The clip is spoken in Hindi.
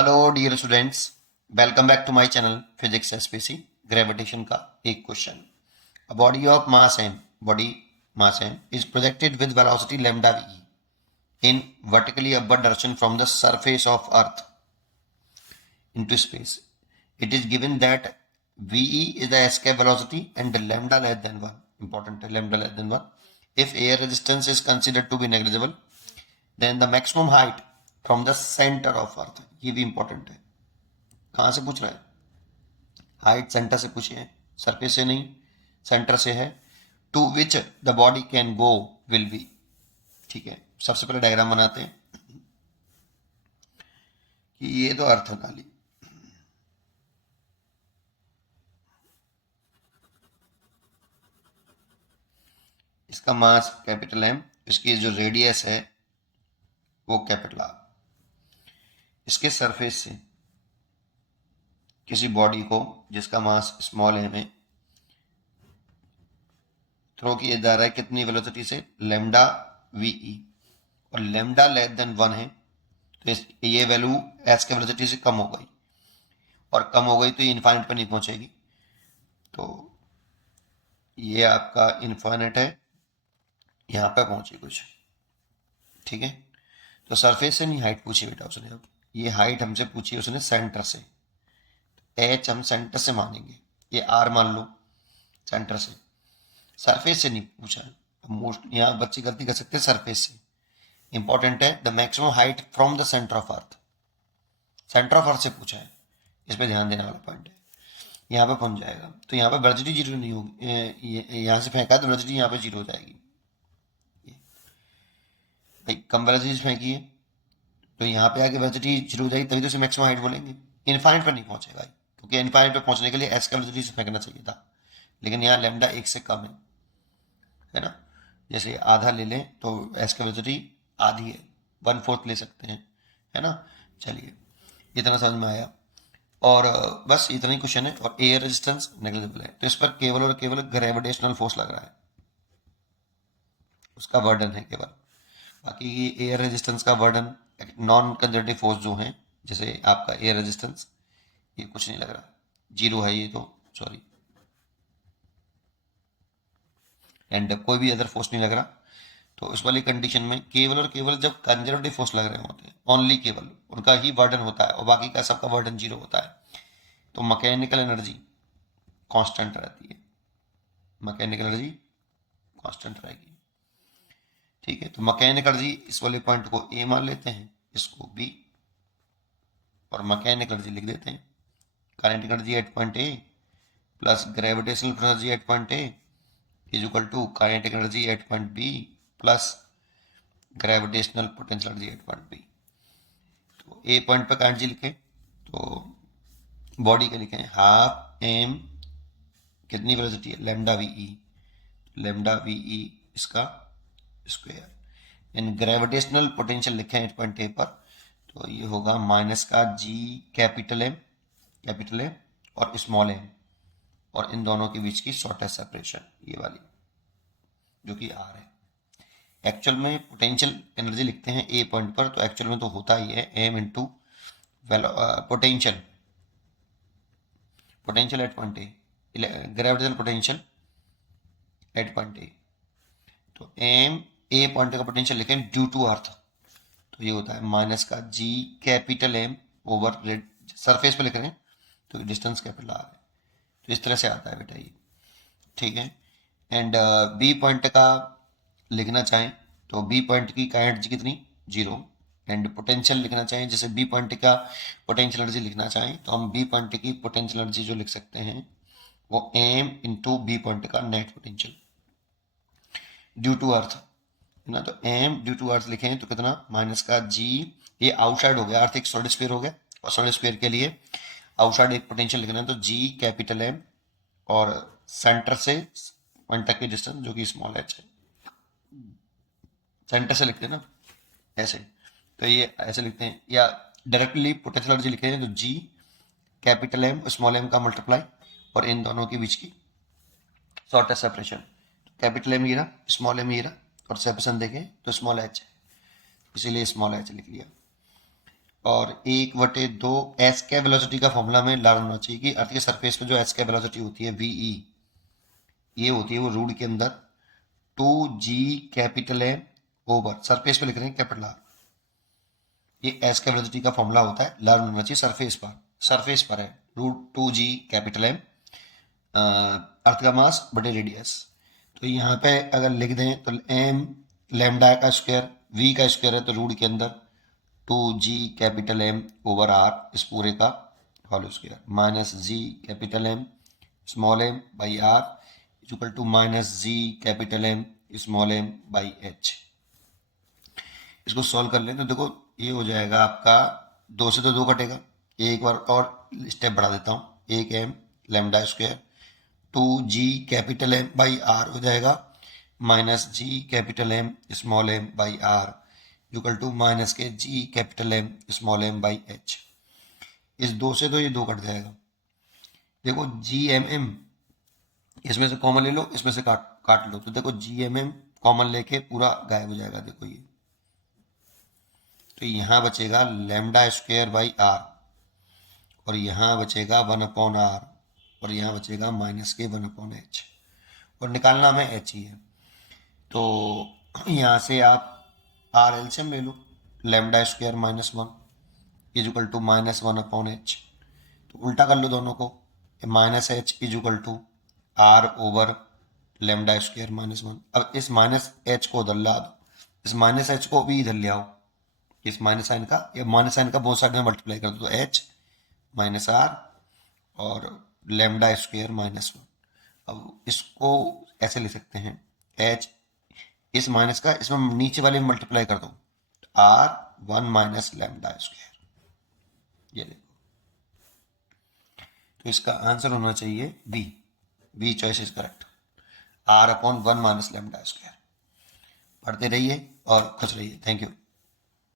Hello dear students, welcome back to my channel physics SPC. Gravitation का एक question. A body mass m is projected with velocity lambda v in vertically upward direction from the surface of earth into space. It is given that ve is the escape velocity and lambda less than 1, important है lambda less than 1. If air resistance is considered to be negligible, then the maximum height from the center of earth, ये भी important है। कहाँ से पूछ रहा है? हाइट सेंटर से पूछे हैं, सरफेस से नहीं, सेंटर से है। To which the body can go will be. ठीक है, सबसे पहले डायग्राम बनाते हैं कि ये तो अर्थ नाली, इसका मास कैपिटल एम, इसकी जो रेडियस है वो कैपिटल आर। इसके सरफेस से किसी बॉडी को जिसका मास स्मॉल एम है थ्रो किया जा रहा है कितनी वेलोसिटी से? लेमडा वीई, और लेमडा लेस देन 1 है तो ये वैल्यू एस के वेलोसिटी से कम हो गई, और कम हो गई तो ये इन्फाइनाइट पर नहीं पहुंचेगी। तो ये आपका इन्फाइनाइट है, यहाँ पे पहुंची कुछ। ठीक है, तो सरफेस से नहीं हाइट पूछी बेटा उसने, अब ये हाइट हमसे पूछी उसने सेंटर से। एच हम सेंटर से मानेंगे, ये आर मान लो सेंटर से, सरफेस से नहीं पूछा है। मोस्ट यहाँ बच्चे गलती कर सकते हैं सरफेस से। इंपॉर्टेंट है the maximum height from the centre of earth, centre of earth से पूछा है, इस पर ध्यान देने वाला पॉइंट है। यहाँ पे पहुंच जाएगा तो यहाँ पे वेलोसिटी जीरो नहीं होगी, यहाँ से फेंका तो वेलोसिटी यहाँ पे जीरो हो जाएगी। भाई कम वेलोसिटी से फेंकी है तो यहाँ पे आके वेलोसिटी जीरो हो जाएगी, तभी तो उसे मैक्सिमम हाइट बोलेंगे। इनफाइनाइट पर नहीं पहुंचेगा क्योंकि इनफाइनाइट पर पहुंचने के लिए एस का वेलोसिटी से फेंकना चाहिए था, लेकिन यहाँ लैम्डा 1 से कम है ना। जैसे आधा ले लें तो एस का वेलोसिटी आधी है, 1/4 ले सकते हैं, है ना। चलिए इतना समझ में आया, और बस इतना ही क्वेश्चन है। और एयर रेजिस्टेंस नेग्लिजिबल है तो इस पर केवल और केवल ग्रेविटेशनल फोर्स लग रहा है, उसका वर्डन है केवल। बाकी एयर रेजिस्टेंस का वर्डन नॉन कंजर्वेटिव फोर्स जो है, जैसे आपका एयर रेजिस्टेंस, ये कुछ नहीं लग रहा, जीरो है ये तो, सॉरी, एंड कोई भी अदर फोर्स नहीं लग रहा। तो इस वाली कंडीशन में केवल और केवल जब कंजर्वेटिव फोर्स लग रहे होते हैं, ओनली केवल उनका ही वर्डन होता है और बाकी का सबका वर्डन जीरो होता है, तो मैकेनिकल एनर्जी कांस्टेंट रहती है, मैकेनिकल एनर्जी कांस्टेंट रहेगी। ठीक है, तो मैकेनिकल एनर्जी इस वाले पॉइंट को ए मान लेते हैं, इसको बी, और मैकेनिकल एनर्जी लिख देते हैं kinetic energy at point A plus gravitational energy at point A is equal to kinetic energy at point B plus gravitational potential energy at point B. तो ए पॉइंट पर काइनेटिक लिखें तो बॉडी के लिखें हाफ एम, कितनी वेलोसिटी है? लेमडा वीई, लेमडा वीई इसका स्क्वायर। इन ग्रेविटेशनल पोटेंशियल लिखे हैं 8 पर, तो ये होगा माइनस का जी कैपिटल एम और स्मॉल एम, और इन दोनों के बीच की शॉर्टेस्ट सेपरेशन ये वाली जो कि आर है। एक्चुअल में पोटेंशियल एनर्जी लिखते हैं ए पॉइंट पर, तो एक्चुअल में तो होता ही है M into potential, potential at point A, gravitational potential at point A. तो एम ए पॉइंट का पोटेंशियल लिखें ड्यू टू अर्थ, तो ये होता है माइनस का G capital M over red, surface पे लिख रहे हैं तो डिस्टेंस कैपिटल आर है, तो इस तरह से आता है बेटा ये। ठीक है, एंड बी पॉइंट का लिखना चाहें तो बी पॉइंट की एनर्जी कितनी? जीरो। एंड पोटेंशियल लिखना चाहें, जैसे बी पॉइंट का पोटेंशियल एनर्जी लिखना चाहें तो हम बी पॉइंट की पोटेंशियल एनर्जी जो लिख सकते हैं वो एम इंटू बी पॉइंट का net potential due to earth, है ना। तो एम ड्यू टू अर्थ लिखें तो कितना? माइनस का जी, ये आउटसाइड हो गया, अर्थ एक सॉलिड स्फीयर हो गया, और सॉलिड स्फीयर के लिए आउटसाइड एक पोटेंशियल लिखना है तो जी कैपिटल एम, और सेंटर से पॉइंट तक की डिस्टेंस जो कि स्मॉल एच है, सेंटर से लिखते हैं ना ऐसे, तो ये ऐसे लिखते हैं, या डायरेक्टली पोटेंशियल एनर्जी लिखते हैं तो जी कैपिटल एम स्मॉल एम का मल्टीप्लाई और इन दोनों के बीच की शॉर्टेस्ट सेपरेशन, कैपिटल एम ये रहा, स्मॉल एम ये रहा, और सेपरेशन देखें तो स्मॉल एच है, इसीलिए स्मॉल एच लिख लिया। और 1/2 एस के वेलोसिटी का फॉर्मूला में लागू होना चाहिए कि अर्थ के सरफेस पे जो एस के वेलोसिटी होती है वीई, ये होती है वो रूट के अंदर 2g capital M over surface पे लिख रहे हैं कैपिटल आर। ये एस के वेलोसिटी का फॉर्मूला होता है, लर्न होना चाहिए सरफेस पर है √2g कैपिटल एम अर्थ का मास बटे रेडियस। तो यहाँ पे अगर लिख दें तो एम लैम्डा का स्क्वायर वी का स्क्वायर है तो रूट के अंदर 2g capital M over are इस पूरे का whole square minus G capital M small M by R equal to minus G capital M small M by H. इसको सॉल्व कर लें तो देखो ये हो जाएगा आपका 2 से तो 2 कटेगा, एक बार और स्टेप बढ़ा देता हूँ, एक M lambda square 2g capital M by R हो जाएगा minus G capital M small M by R equal to minus के G capital M small M by H. इस 2 से तो ये 2 कट जाएगा। देखो जी एम एम इसमें से कॉमन ले लो, इसमें से काट काट लो, तो देखो जी एम एम कॉमन लेके पूरा गायब हो जाएगा। देखो ये तो यहाँ बचेगा लैम्डा स्क्वायर बाई आर और यहाँ बचेगा 1/r और यहाँ बचेगा माइनस के 1/h और निकालना हमें h ही है। तो यहाँ से आप आर एलसीएम ले लो, lambda square -1 is equal to -1/h। तो उल्टा कर लो दोनों को, minus H is equal to R over lambda square -1। अब इस माइनस एच को उधर ला दो, इस माइनस एच को भी इधर ले आओ, इस माइनस साइन का या माइनस साइन का बहुत साइड में मल्टीप्लाई कर दो तो एच माइनस आर और लैम्डा स्क्वायर -1। अब इसको ऐसे लिख सकते हैं एच इस माइनस का इसमें नीचे वाले में मल्टीप्लाई कर दो आर 1 माइनस लैम्डा स्क्वायर। ये देखो तो इसका आंसर होना चाहिए B choice is correct, R/1 minus lambda square. पढ़ते रहिए और खुश रहिए। Thank you.